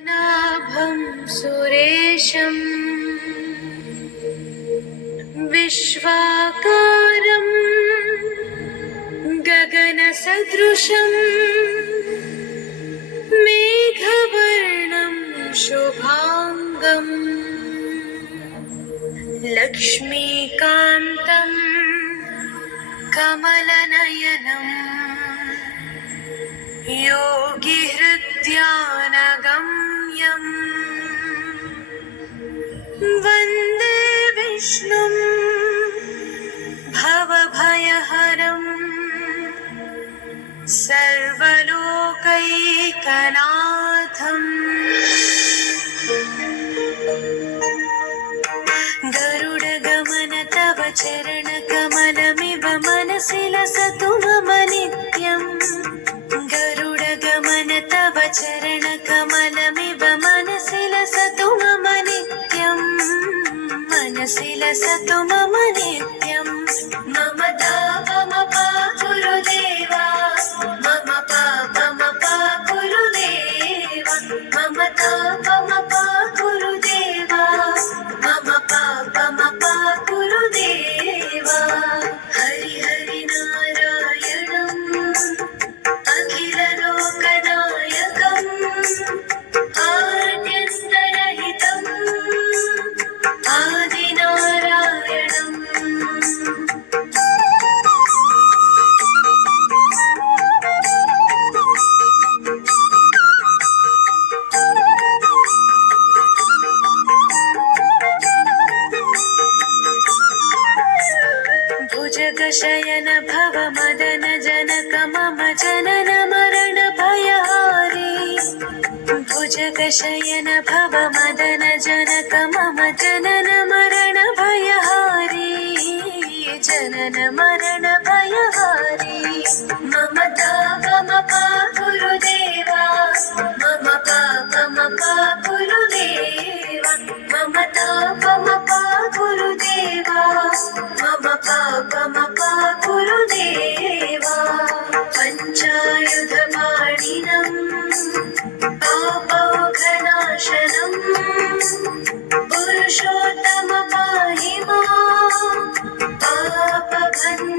नाभं सुरेशं विश्वाकारं गगनसदृशं मेघवर्णं शुभांगं लक्ष्मीकान्तं कमलनयनं योगिहृद्यानगम्यं वन्दे विष्णुं भवभयहरं सर्वलोकैकनाथम्। गरुडगमन तव चरणकमलमिव मनसि लसतु मम नित्यम्। गरुडगमन तव चरणकमलमिव मनसि लसतु मम नित्यम्। मनसि लसतु मम नित्यम्। मम तापमपा गुरुदेवा, मम पापमपा गुरुदेवा, मम तापमपा गुरुदेवा, मम पापमपा गुरुदेवा। हरि हरि नारायणम् अखिललोकनायकम् आद्यन्तरहितम् आदिनारायणम्। भुजगशयन भव मदन जनक मम जनन मरण भयहारी। भुजगशयन भव मदन जनक मम जनन मरण भयहारी। जनन मरण भयहारी। मम तापमपा गुरुदेवा, मम पापमपा गुरुदेवा, मम तापमपा गुरुदेवा, मम पापमपा गुरुदेवा। पञ्चायुधपाणिनम् पापौघनाशनम् पुरुषोत्तम पाहि मां पापभञ्जनम्।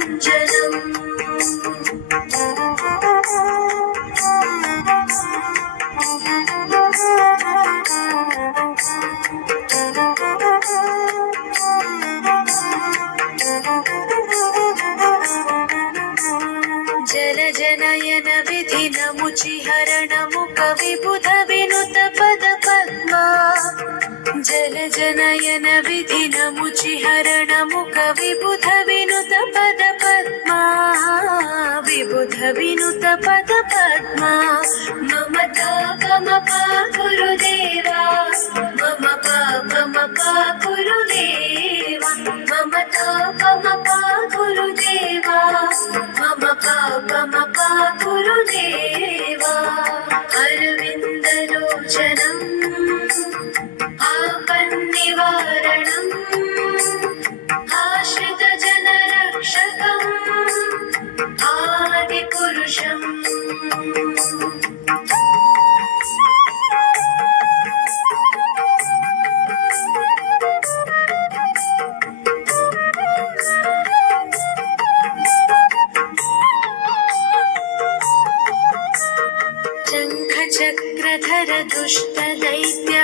जलजनयन विधिनमुचिहरण मुख विबुध विनुत पद पद्मा। जलजनयन विधिनमुचिहरण मुख विबुध विनुत पद पद्मा। विबुध विनुत पद पद्मा। मम तापमपा गुरुदेवा, मम पापमपा गुरुदेवा, मम तापमपा गुरुदेवा, मम पापमपा गुरुदेवा। अरविन्दलोचनम् आपन्निवारणम् आश्रितजनरक्षकम् आदिपुरुषम्। शङ्खचक्रधर दुष्टदैत्य